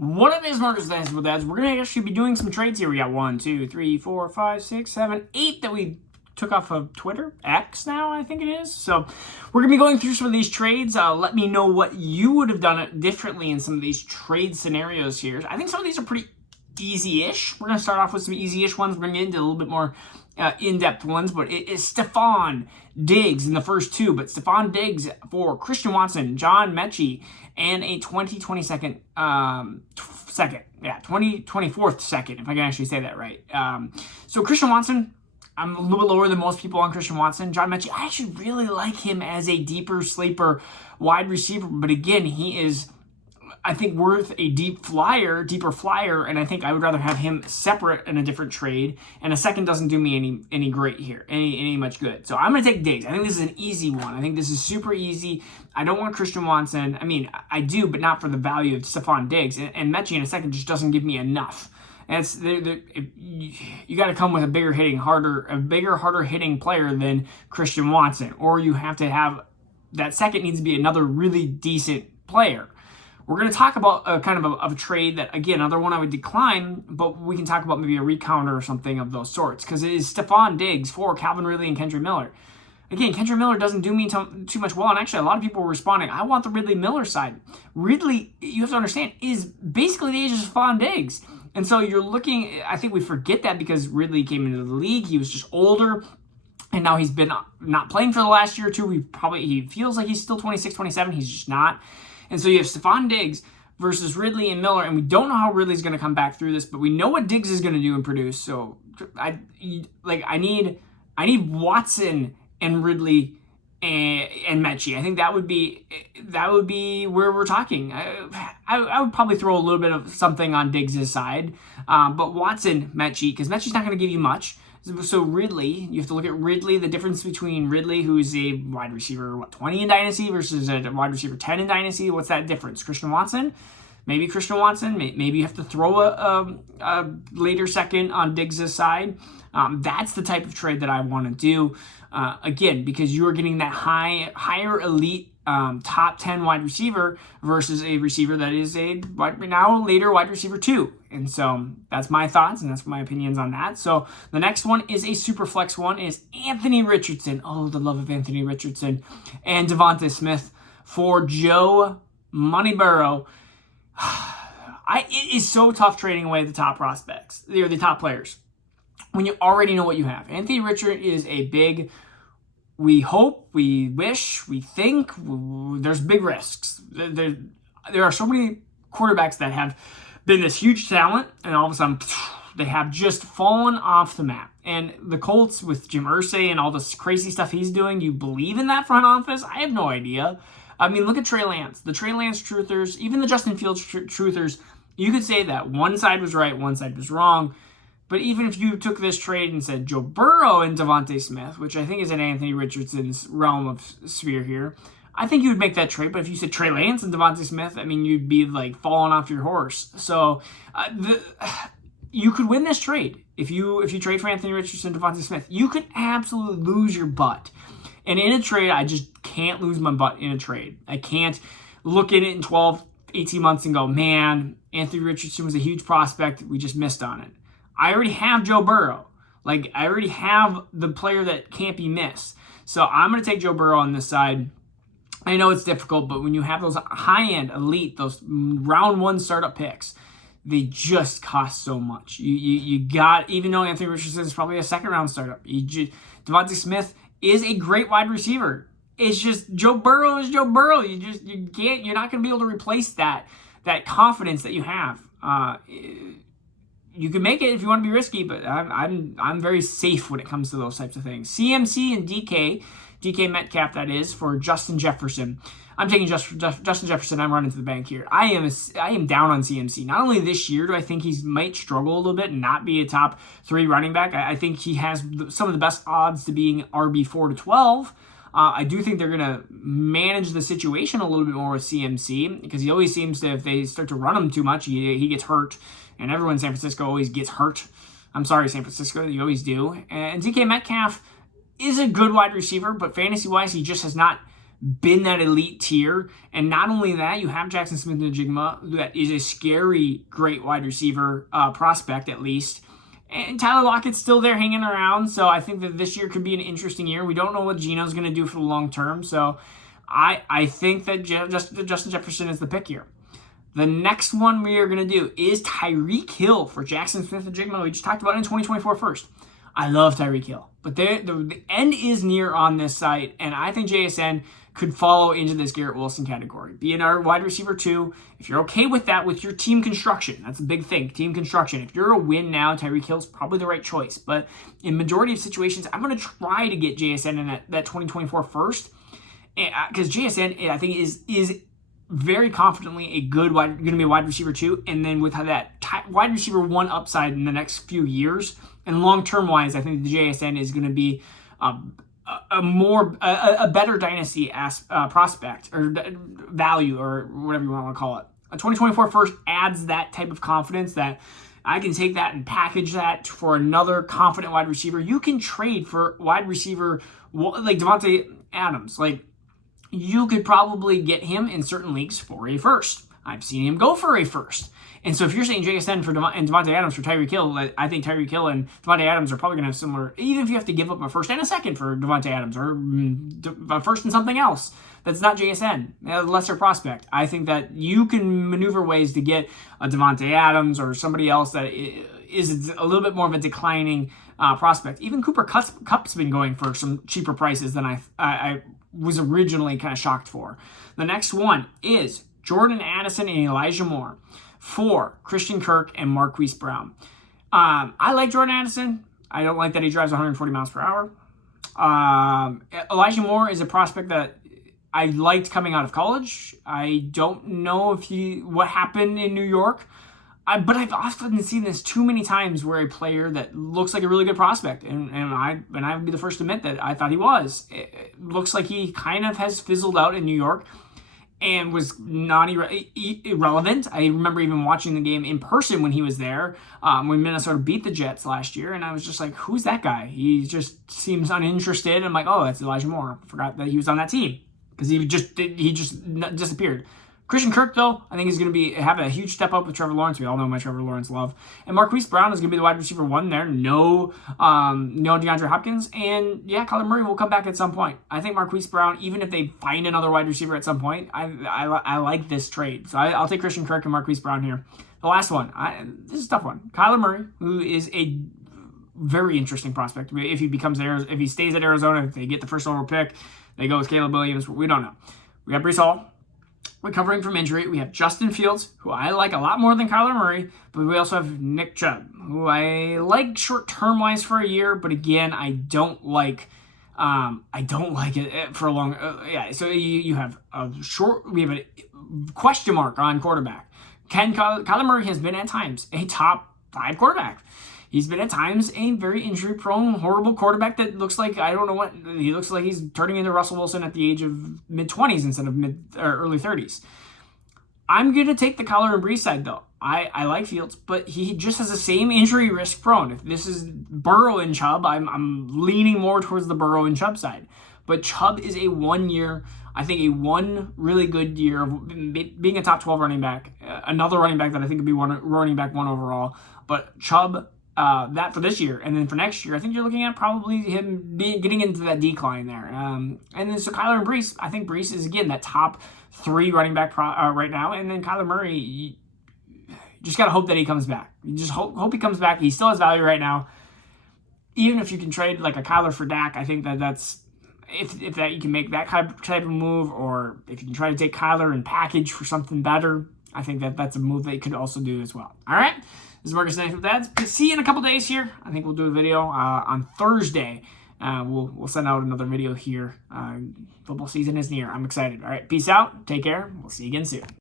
What it is, Marcus Dynasty Football Dads. We're going to actually be doing some trades here. We got 1, 2, 3, 4, 5, 6, 7, 8 that we took off of Twitter. X now, I think it is. So we're going to be going through some of these trades. Let me know what you would have done it differently in some of these trade scenarios here. I think some of these are pretty easy-ish. We're going to start off with some easy-ish ones. We're going to get into a little bit more in-depth ones, but it is Stefon Diggs in the first two, but Stefon Diggs for Christian Watson, John Mechie, and a 2024th second, if I can actually say that right. So Christian Watson, I'm a little bit lower than most people on Christian Watson. John Mechie, I actually really like him as a deeper sleeper wide receiver, but again, he is, I think, worth a deeper flyer, and I think I would rather have him separate in a different trade, and a second doesn't do me any great here, any much good. So I'm going to take Diggs. I think this is an easy one. I think this is super easy. I don't want Christian Watson. I mean, I do, but not for the value of Stefon Diggs, and Mechie in a second just doesn't give me enough. And you got to come with a bigger, harder hitting player than Christian Watson, or you have to have that second needs to be another really decent player. We're going to talk about a kind of a trade that, again, another one I would decline, but we can talk about maybe a recounter or something of those sorts, because it is Stefon Diggs for Calvin Ridley and Kendrick Miller. Again, Kendrick Miller doesn't do me too much well, and actually a lot of people were responding, I want the Ridley Miller side. Ridley, you have to understand, is basically the age of Stefon Diggs. And so you're looking, I think we forget that because Ridley came into the league, he was just older, and now he's been not playing for the last year or two. He feels like he's still 26, 27, he's just not. And so you have Stefon Diggs versus Ridley and Miller, and we don't know how Ridley's going to come back through this, but we know what Diggs is going to do and produce. So I need Watson and Ridley and Mechie. I think that would be where we're talking. I would probably throw a little bit of something on Diggs' side, but Watson, Mechie, because Mechie's not going to give you much. So Ridley, you have to look at Ridley, the difference between Ridley, who's a wide receiver, 20 in Dynasty, versus a wide receiver 10 in Dynasty. What's that difference? Christian Watson? Maybe Christian Watson. Maybe you have to throw a later second on Diggs' side. That's the type of trade that I want to do. Again, because you are getting that higher elite top 10 wide receiver versus a receiver that is later wide receiver 2. And so that's my thoughts and that's my opinions on that. So the next one is a super flex one, is Anthony Richardson. Oh, the love of Anthony Richardson. And Devontae Smith for Joe Money Burrow. It is so tough trading away the top prospects, or the top players, when you already know what you have. Anthony Richardson is a big, we hope, we wish, we think, there's big risks. There are so many quarterbacks that have been this huge talent, and all of a sudden, they have just fallen off the map. And the Colts with Jim Irsay and all this crazy stuff he's doing, you believe in that front office? I have no idea. I mean, look at Trey Lance. The Trey Lance truthers, even the Justin Fields truthers, you could say that one side was right, one side was wrong. But even if you took this trade and said Joe Burrow and Devontae Smith, which I think is in Anthony Richardson's realm of sphere here, I think you would make that trade. But if you said Trey Lance and Devontae Smith, I mean, you'd be like falling off your horse. So you could win this trade. If you trade for Anthony Richardson and Devontae Smith, you could absolutely lose your butt. And in a trade, I just can't lose my butt in a trade. I can't look at it in 12, 18 months and go, man, Anthony Richardson was a huge prospect. We just missed on it. I already have Joe Burrow. I already have the player that can't be missed. So I'm going to take Joe Burrow on this side. I know it's difficult, but when you have those high-end, elite, those round one startup picks, they just cost so much. You got, even though Anthony Richardson is probably a second-round startup, Devontae Smith is a great wide receiver. It's just Joe Burrow is Joe Burrow. You're not going to be able to replace that confidence that you have. You can make it if you want to be risky, but I'm very safe when it comes to those types of things. CMC and DK Metcalf, that is, for Justin Jefferson. I'm taking Justin Jefferson. I'm running to the bank here. I am down on CMC. Not only this year do I think he might struggle a little bit and not be a top 3 running back. I think he has some of the best odds to being RB4 to 12. I do think they're going to manage the situation a little bit more with CMC, because he always seems to, if they start to run him too much, he gets hurt. And everyone in San Francisco always gets hurt. I'm sorry, San Francisco, you always do. And DK Metcalf is a good wide receiver, but fantasy-wise, he just has not been that elite tier. And not only that, you have Jackson Smith-Njigba, that is a scary, great wide receiver prospect, at least. And Tyler Lockett's still there hanging around, so I think that this year could be an interesting year. We don't know what Geno's going to do for the long term, so I think that Justin Jefferson is the pick here. The next one we are going to do is Tyreek Hill for Jackson Smith-Njigba. We just talked about it in 2024 first. I love Tyreek Hill, but the end is near on this site, and I think JSN could follow into this Garrett Wilson category. Be in our wide receiver 2. If you're okay with that, with your team construction, that's a big thing, team construction. If you're a win now, Tyreek Hill's probably the right choice. But in majority of situations, I'm going to try to get JSN in that 2024 first, because JSN, I think, is very confidently going to be a wide receiver 2, and then with that wide receiver 1 upside in the next few years, and long-term wise, I think the JSN is going to be a better dynasty prospect or value, or whatever you want to call it. A 2024 first adds that type of confidence that I can take that and package that for another confident wide receiver. You can trade for wide receiver like Davante Adams. Like, you could probably get him in certain leagues for a first. I've seen him go for a first. And so if you're saying JSN and Davante Adams for Tyreek Hill, I think Tyreek Hill and Davante Adams are probably going to have similar, even if you have to give up a first and a second for Davante Adams, or a first and something else that's not JSN, a lesser prospect. I think that you can maneuver ways to get a Davante Adams or somebody else that is a little bit more of a declining prospect. Even Cooper Kupp's been going for some cheaper prices than I was originally kind of shocked for. The next one is Jordan Addison and Elijah Moore for Christian Kirk and Marquise Brown. I like Jordan Addison. I don't like that he drives 140 miles per hour. Elijah Moore is a prospect that I liked coming out of college. I don't know what happened in New York, but I've often seen this too many times where a player that looks like a really good prospect, and I would be the first to admit that I thought he was. It looks like he kind of has fizzled out in New York and was not irrelevant. I remember even watching the game in person when he was there, when Minnesota beat the Jets last year, and I was just like, who's that guy? He just seems uninterested. I'm like, oh, that's Elijah Moore. I forgot that he was on that team, because he just disappeared. Christian Kirk, though, I think is going to have a huge step up with Trevor Lawrence. We all know my Trevor Lawrence love. And Marquise Brown is going to be the wide receiver 1 there. No DeAndre Hopkins. And yeah, Kyler Murray will come back at some point. I think Marquise Brown, even if they find another wide receiver at some point, I like this trade. So I'll take Christian Kirk and Marquise Brown here. The last one, this is a tough one. Kyler Murray, who is a very interesting prospect. If he stays at Arizona, if they get the first overall pick, they go with Caleb Williams. We don't know. We got Breece Hall recovering from injury. We have Justin Fields, who I like a lot more than Kyler Murray, but we also have Nick Chubb, who I like short-term wise for a year, but again, I don't like it for a long. So you have we have a question mark on quarterback. Kyler Murray has been at times a top 5 quarterback. He's been at times a very injury-prone, horrible quarterback that looks like, I don't know what, he looks like he's turning into Russell Wilson at the age of mid-20s instead of early 30s. I'm going to take the Kyler and Breece side, though. I like Fields, but he just has the same injury risk prone. If this is Burrow and Chubb, I'm leaning more towards the Burrow and Chubb side. But Chubb is a 1 year, I think a one really good year of being a top 12 running back. Another running back that I think would be running back 1 overall. But Chubb, that for this year, and then for next year, I think you're looking at probably him getting into that decline there. And then so Kyler and Breece, I think Breece is again that top 3 running back right now, and then Kyler Murray, you just gotta hope that he comes back. You just hope he comes back. He still has value right now. Even if you can trade like a Kyler for Dak, I think that's if that you can make that type of move, or if you can try to take Kyler and package for something better, I think that's a move that you could also do as well. All right. This is Marcus Knight with Dads. See you in a couple days here. I think we'll do a video on Thursday. We'll send out another video here. Football season is near. I'm excited. All right, peace out. Take care. We'll see you again soon.